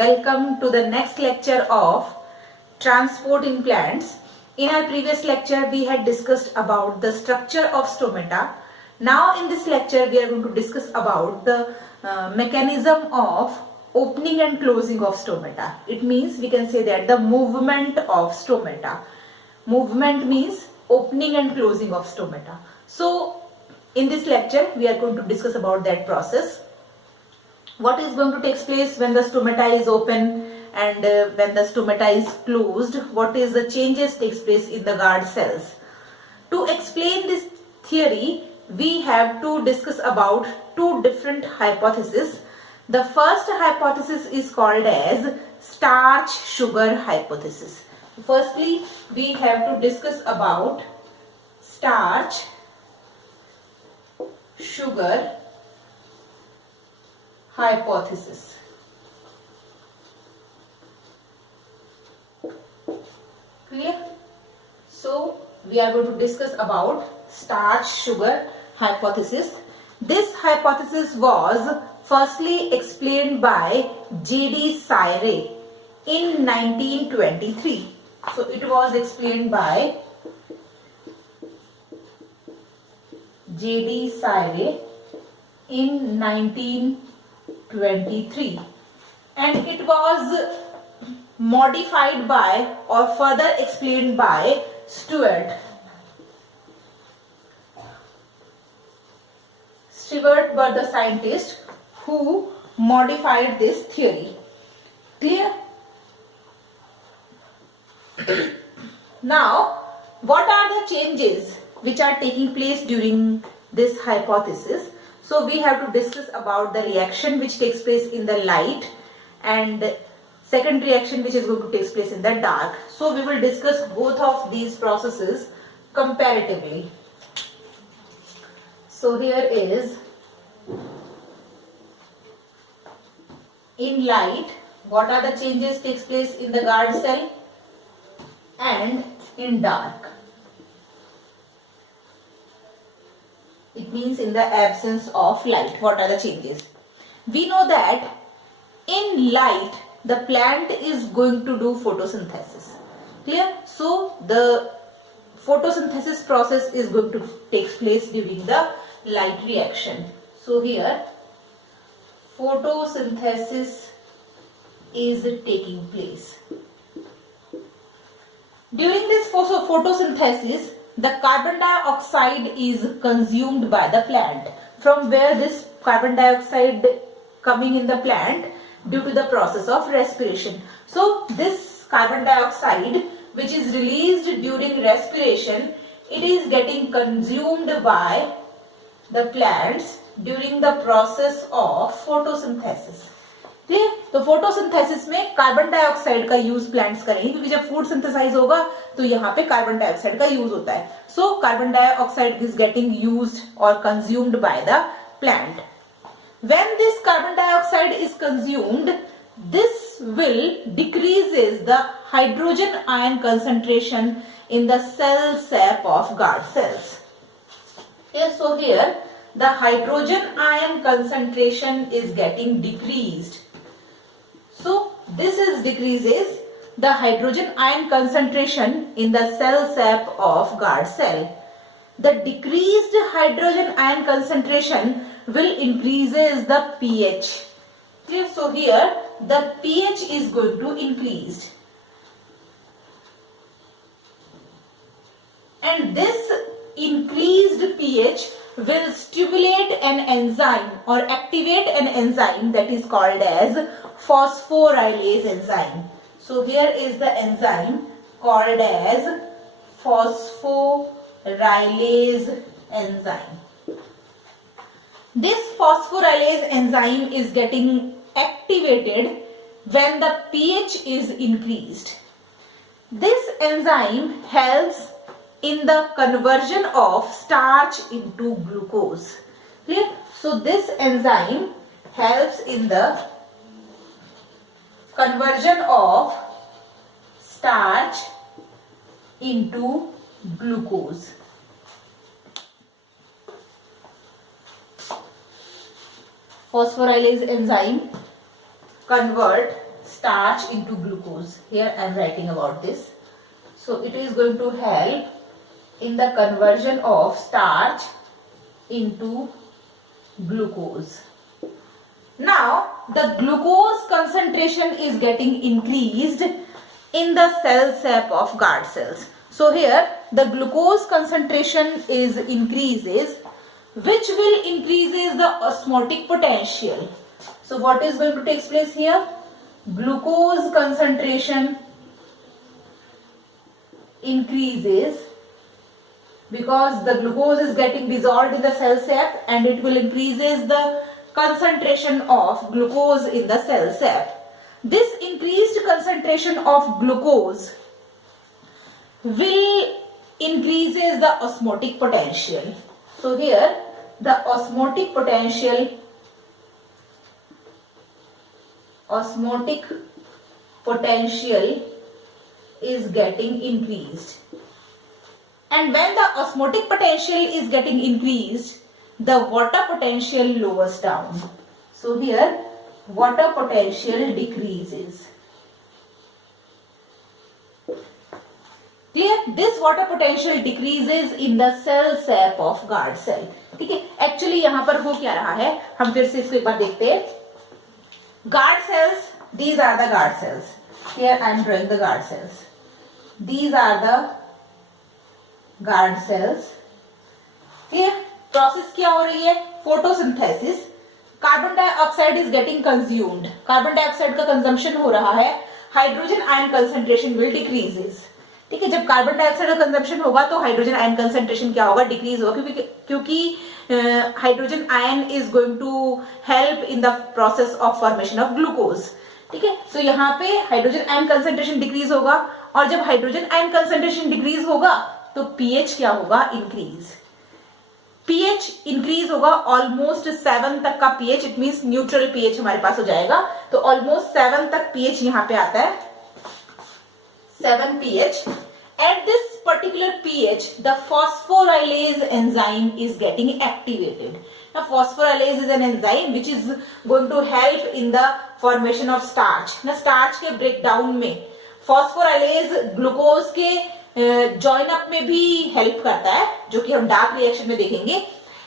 Welcome to the next lecture of transport in plants. In our previous lecture, we had discussed about the structure of stomata. Now in this lecture, we are going to discuss about the mechanism of opening and closing of stomata. It means we can say that the movement of stomata. Movement means opening and closing of stomata. So in this lecture, we are going to discuss about that process. What is going to take place when the stomata is open and when the stomata is closed? What is the changes takes place in the guard cells? To explain this theory, we have to discuss about two different hypotheses. The first hypothesis is called as starch-sugar hypothesis. Firstly, we have to discuss about starch-sugar hypothesis. Clear? So we are going to discuss about starch-sugar hypothesis. This hypothesis was firstly explained by J.D. Sayre in 1923. So it was explained by J.D. Sayre in 1923, and it was modified by or further explained by Stewart. Stewart were the scientist who modified this theory. Clear? Now, what are the changes which are taking place during this hypothesis? So we have to discuss about the reaction which takes place in the light and second reaction which is going to take place in the dark. So we will discuss both of these processes comparatively. So here is in light, what are the changes takes place in the guard cell, and in dark. It means in the absence of light, what are the changes? We know that in light, the plant is going to do photosynthesis. Clear? So the photosynthesis process is going to take place during the light reaction. So here, photosynthesis is taking place. During this photosynthesis, the carbon dioxide is consumed by the plant. From where this carbon dioxide coming in the plant? Due to the process of respiration. So this carbon dioxide which is released during respiration, it is getting consumed by the plants during the process of photosynthesis. Clear? तो photosynthesis में carbon dioxide का use plants करेंगे क्योंकि जब food synthesise होगा तो यहाँ पे कार्बन डाइऑक्साइड का यूज होता है. So carbon dioxide is getting used और consumed by the plant. When this carbon dioxide is consumed, this will decreases the hydrogen ion concentration in the cell sap of guard cells. Yes, so here the hydrogen ion concentration is getting decreased. So this is decreases the hydrogen ion concentration in the cell sap of guard cell. The decreased hydrogen ion concentration will increases the pH. Okay, so here the pH is going to increase, and this increased pH will stimulate an enzyme or activate an enzyme that is called as phosphorylase enzyme. So here is the enzyme called as phosphorylase enzyme. This phosphorylase enzyme is getting activated when the pH is increased. This enzyme helps in the conversion of starch into glucose. Clear? So this enzyme helps in the conversion of starch into glucose. Phosphorylase enzyme convert starch into glucose. Here I am writing about this. So it is going to help in the conversion of starch into glucose. Now the glucose concentration is getting increased in the cell sap of guard cells. So here the glucose concentration is increases, which will increases the osmotic potential. So what is going to take place here? Glucose concentration increases because the glucose is getting dissolved in the cell sap, and it will increases the concentration of glucose in the cell sap. This increased concentration of glucose will increases the osmotic potential. So here the osmotic potential is getting increased, and when the osmotic potential is getting increased, the water potential lowers down. So here water potential decreases. Clear? This water potential decreases in the cell sap of guard cell. ठीक है, actually यहां पर हो क्या रहा है, हम फिर से इसको एक बार देखते हैं. Guard cells, these are the guard cells. Here I am drawing the guard cells. These are the guard cells. Here process क्या हो रही है? Photosynthesis. Carbon dioxide is getting consumed. Carbon dioxide का कंजम्पशन हो रहा है. Hydrogen ion concentration will decreases. ठीक है, जब कार्बन डाइऑक्साइड का कंजम्पशन होगा तो हाइड्रोजन आयन कंसंट्रेशन क्या होगा? डिक्रीज होगा, क्योंकि hydrogen ion is going to help in the process of formation of glucose. ठीक है, तो यहाँ पे हाइड्रोजन आयन कंसंट्रेशन डिक्रीज होगा, और जब हाइड्रोजन आयन कंसंट्रेशन डिक्रीज होगा तो पीएच क्या होगा? इंक्रीज. पीएच इंक्रीज होगा ऑलमोस्ट 7 तक का pH. It means neutral pH हमारे पास हो जाएगा. तो ऑलमोस्ट 7 तक पीएच यहां पे आता है. 7 pH. At this particular pH, the phosphorylase enzyme is getting activated. Now, phosphorylase is an enzyme which is going to help in the formation of starch. Now, starch के breakdown में phosphorylase glucose के join up में भी help करता है, जो कि हम डार्क रिएक्शन में देखेंगे.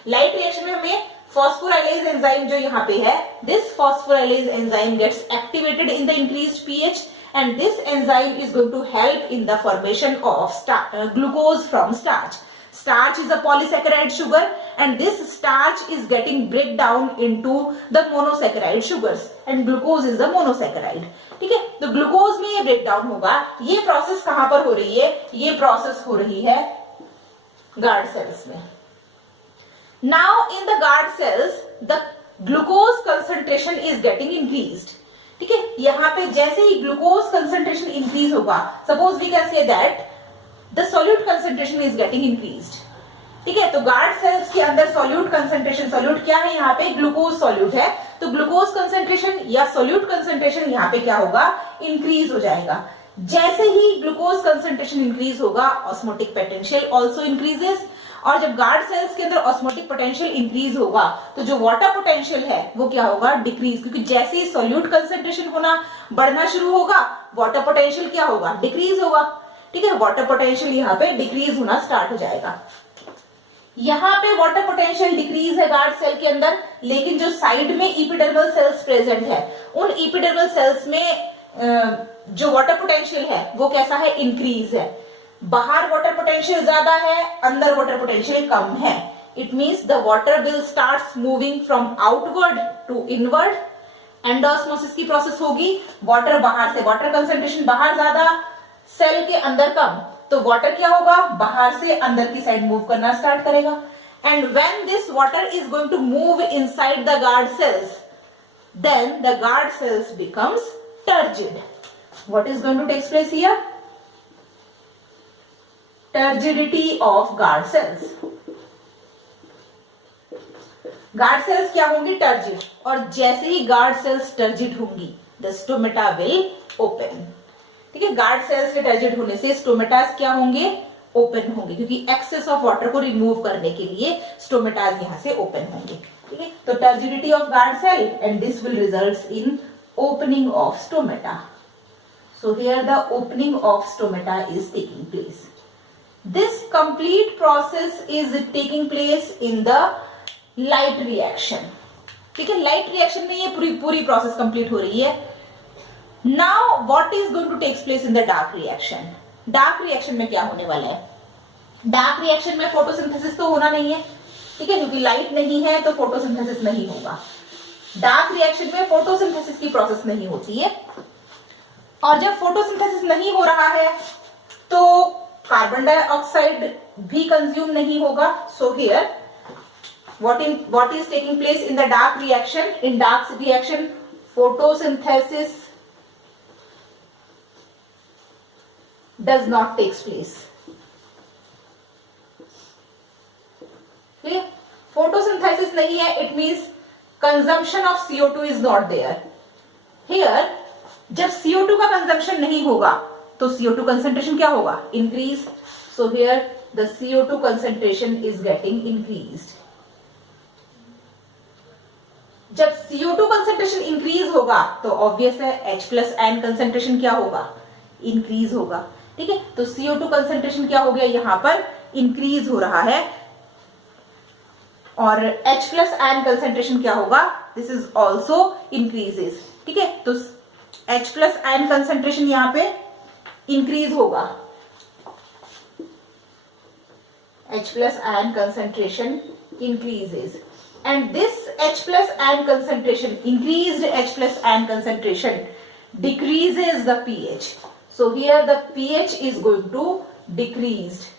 लाइट रिएक्शन में हमें phosphorylase enzyme जो यहाँ पे है, this phosphorylase enzyme gets activated in the increased pH, and this enzyme is going to help in the formation of glucose from starch. Starch is a polysaccharide sugar, and this starch is getting break down into the monosaccharide sugars, and glucose is the monosaccharide. ठीक है, तो glucose में ये break down होगा. ये process कहां पर हो रही है? ये प्रोसेस हो रही है गार्ड सेल्स में. Now in the guard cells the glucose concentration is getting increased. ठीक है, यहां पे जैसे ही ग्लूकोज कंसंट्रेशन इंक्रीज होगा, suppose we can say that the solute concentration is getting increased. ठीक है, तो गार्ड सेल्स के अंदर सॉल्यूट कंसंट्रेशन, सॉल्यूट क्या है यहाँ पे? ग्लूकोज सॉल्यूट है. तो ग्लूकोज कंसंट्रेशन या सॉल्यूट कंसंट्रेशन यहाँ पे क्या होगा? इंक्रीज हो जाएगा. जैसे ही ग्लूकोज कंसंट्रेशन इंक्रीज होगा, ऑस्मोटिक पोटेंशियल ऑल्सो इंक्रीजेस. और जब गार्ड सेल्स के अंदर ऑस्मोटिक पोटेंशियल इंक्रीज होगा तो जो वाटर पोटेंशियल है वो क्या होगा? डिक्रीज. क्योंकि जैसे ही सॉल्यूट कंसंट्रेशन होना बढ़ना शुरू होगा, वाटर पोटेंशियल क्या होगा? डिक्रीज होगा. ठीक है, वाटर पोटेंशियल यहाँ पे डिक्रीज होना स्टार्ट हो जाएगा. यहाँ पे वाटर पोटेंशियल डिक्रीज है गार्ड सेल के अंदर, लेकिन जो साइड में इपिडर्मल सेल्स प्रेजेंट है, उन इपिडर्मल सेल्स में जो वाटर पोटेंशियल है वो कैसा है? इंक्रीज है. बाहर वाटर पोटेंशियल ज्यादा है, अंदर वाटर पोटेंशियल कम है. It means the water will start moving from outward to inward. Endosmosis की प्रोसेस होगी. वाटर बाहर से, वाटर कंसंट्रेशन बाहर ज्यादा, सेल के अंदर कम, तो वाटर क्या होगा? बाहर से अंदर की साइड मूव करना स्टार्ट करेगा. And when this water is going to move inside the guard cells, then the guard cells becomes turgid. What is going to take place here? Turgidity of guard cells. Guard cells क्या होंगी? Turgid. और जैसे ही guard cells turgid होंगी, the stomata will open. ठीक है, guard sales के turgid होने से स्टोमेटास क्या होंगे? ओपन होंगे, क्योंकि एक्सेस ऑफ वाटर को रिमूव करने के लिए स्टोमेटास यहां से ओपन होंगे. ठीक है, तो turgidity of guard cell, and this will result in opening of stomata. So here the opening of stomata is taking place. This complete process is taking place in the light reaction. ठीक है, light reaction में ये पूरी process complete हो रही है. Now what is going to takes place in the dark reaction. Dark reaction में क्या होने वाला है. डार्क रिएक्शन में फोटोसिंथेसिस तो होना नहीं है, ठीक है, क्योंकि लाइट नहीं है तो फोटोसिंथेसिस नहीं होगा. डार्क रिएक्शन में फोटोसिंथेसिस की प्रोसेस नहीं होती है, और जब फोटोसिंथेसिस नहीं हो रहा है तो कार्बन डाइऑक्साइड भी कंज्यूम नहीं होगा. So here what is taking place in the dark reaction. In dark reaction, photosynthesis does not takes place. clear. Photosynthesis नहीं है, it means consumption of CO2 is not there. Here जब CO2 का consumption नहीं होगा तो CO2 concentration क्या होगा, increase. So here the CO2 concentration is getting increased. जब CO2 कंसेंट्रेशन इंक्रीज होगा तो ऑब्वियस है H+N कंसेंट्रेशन क्या होगा, इंक्रीज होगा. ठीक है, तो CO2 कंसेंट्रेशन क्या हो गया, यहां पर इंक्रीज हो रहा है, और H+N कंसेंट्रेशन क्या होगा, दिस इज ऑल्सो इंक्रीजेस. ठीक है, तो H+N कंसेंट्रेशन यहां पे इंक्रीज होगा. H+N concentration increases, and this H+N concentration, increased H+N concentration decreases the pH. So here the pH is going to decrease.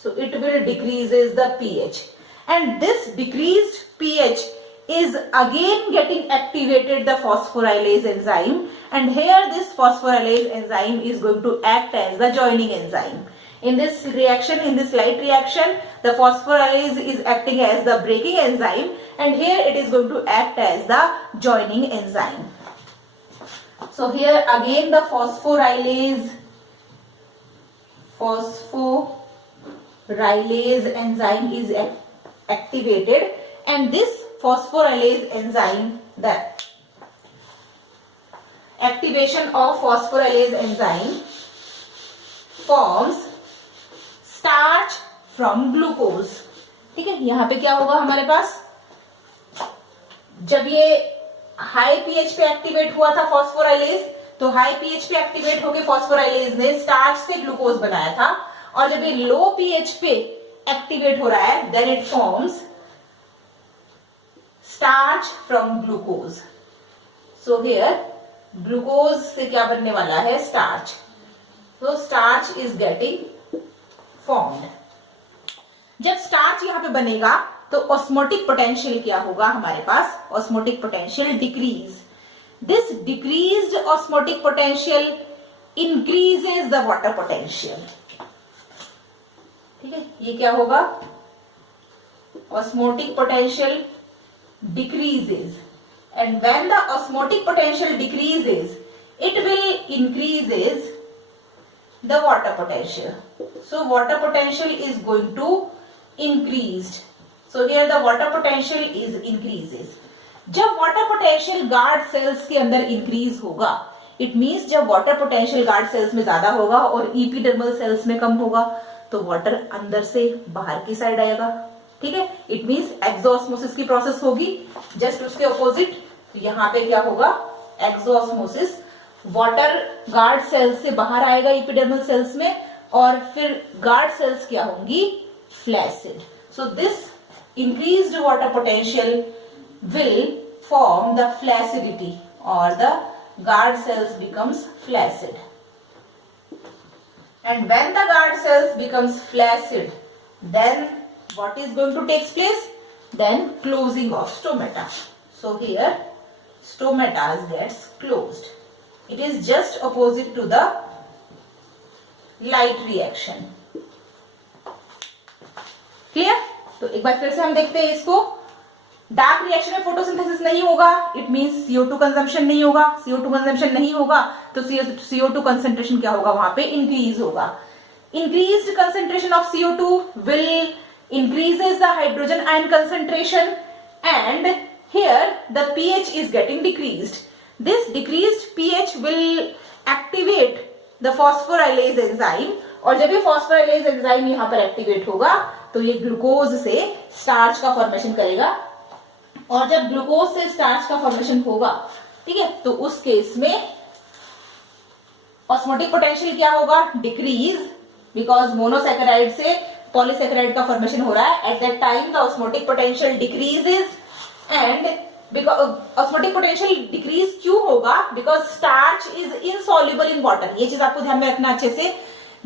So it will decreases the pH, and this decreased pH is again getting activated the phosphorylase enzyme, and here this phosphorylase enzyme is going to act as the joining enzyme. In this reaction, in this light reaction, the phosphorylase is acting as the breaking enzyme, and here it is going to act as the joining enzyme. So here again the phosphorylase enzyme is activated, and this phosphorylase enzyme, the activation of phosphorylase enzyme forms starch from glucose. ठीक है, यहां पे क्या होगा हमारे पास, जब ये high pH पे एक्टिवेट हुआ था फॉस्फोराइलेज, तो हाई पीएच पे एक्टिवेट होके फॉस्फोराइलेज ने स्टार्च से ग्लूकोज बनाया था, और जब ये लो पीएच पे एक्टिवेट हो रहा है then it forms starch from glucose. So here glucose से क्या बनने वाला है, स्टार्च. तो स्टार्च इज गेटिंग फॉर्म्ड. जब स्टार्च यहां पे बनेगा तो ऑस्मोटिक पोटेंशियल क्या होगा हमारे पास, osmotic potential decrease. This decreased osmotic potential increases the water potential. ठीक है, ये क्या होगा, osmotic potential decreases, and when the osmotic potential decreases it will increases the water potential. So water potential is going to increased. So here the water potential is increases. जब water potential guard cells के अंदर increase होगा, it means जब water potential guard cells में ज्यादा होगा और epidermal cells में कम होगा, तो water अंदर से बाहर की साइड आएगा. ठीक है, it means exosmosis की प्रोसेस होगी. जस्ट उसके ऑपोजिट यहाँ पे क्या होगा, exosmosis, वाटर गार्ड सेल्स से बाहर आएगा इपिडर्मल सेल्स में, और फिर गार्ड सेल्स क्या होंगी, flaccid. So this increased water potential will form the flaccidity, और the guard cells becomes flaccid. And when the guard cells becomes flaccid, then what is going to take place, then closing of stomata. So here stomata gets closed. It is just opposite to the light reaction. Clear? तो एक बार फिर से हम देखते हैं इसको. Dark reaction में photosynthesis नहीं होगा, इट मींस CO2 कंजम्पशन नहीं होगा. CO2 कंजम्पशन नहीं होगा तो CO2 कंसेंट्रेशन क्या होगा, वहां पे इंक्रीज होगा. Increased concentration of CO2 will increases the hydrogen ion concentration, and here the pH is getting decreased. This decreased pH will activate the phosphorylase enzyme, और जब ये phosphorylase enzyme यहाँ पर एक्टिवेट होगा तो ये ग्लूकोज से स्टार्च का फॉर्मेशन करेगा, और जब ग्लूकोज से स्टार्च का फॉर्मेशन होगा, ठीक है, तो उस केस में ऑस्मोटिक पोटेंशियल क्या होगा, डिक्रीज, बिकॉज मोनोसैकेराइड से पॉलीसैकेराइड का फॉर्मेशन हो रहा है. At that time the osmotic potential decreases, and osmotic potential decrease क्यों होगा, because starch is insoluble in water. ये चीज आपको ध्यान में रखना अच्छे से.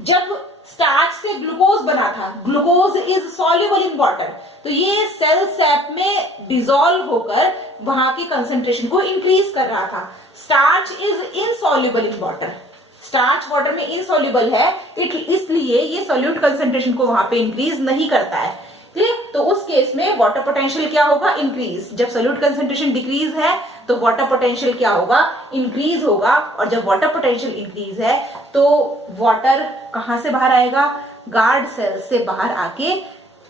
जब स्टार्च से ग्लूकोज बना था, glucose is soluble in water, तो ये सेल सैप में डिसॉल्व होकर वहां की कंसेंट्रेशन को इंक्रीज कर रहा था. Starch is insoluble in water, starch water में इनसॉल्युबल है, इसलिए ये सॉल्यूट कंसेंट्रेशन को वहां पे इंक्रीज नहीं करता है. ठीक, तो उस केस में वाटर पोटेंशियल क्या होगा, इंक्रीज. जब सॉल्यूट कंसेंट्रेशन डिक्रीज है तो वाटर पोटेंशियल क्या होगा, इंक्रीज होगा. और जब वाटर पोटेंशियल इंक्रीज है तो वाटर कहां से बाहर आएगा, गार्ड सेल्स से बाहर आके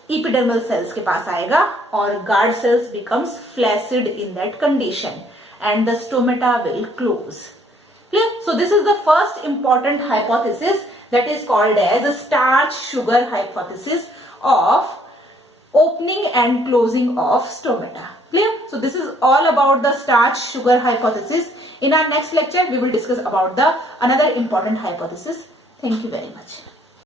एपिडर्मल सेल्स के पास आएगा, और guard cells becomes flaccid in that condition and the stomata will close. Clear? So this is the first important hypothesis that is called as a starch sugar hypothesis of opening and closing of stomata. Clear? So this is all about the starch sugar hypothesis. In our next lecture we will discuss about the another important hypothesis. Thank you very much.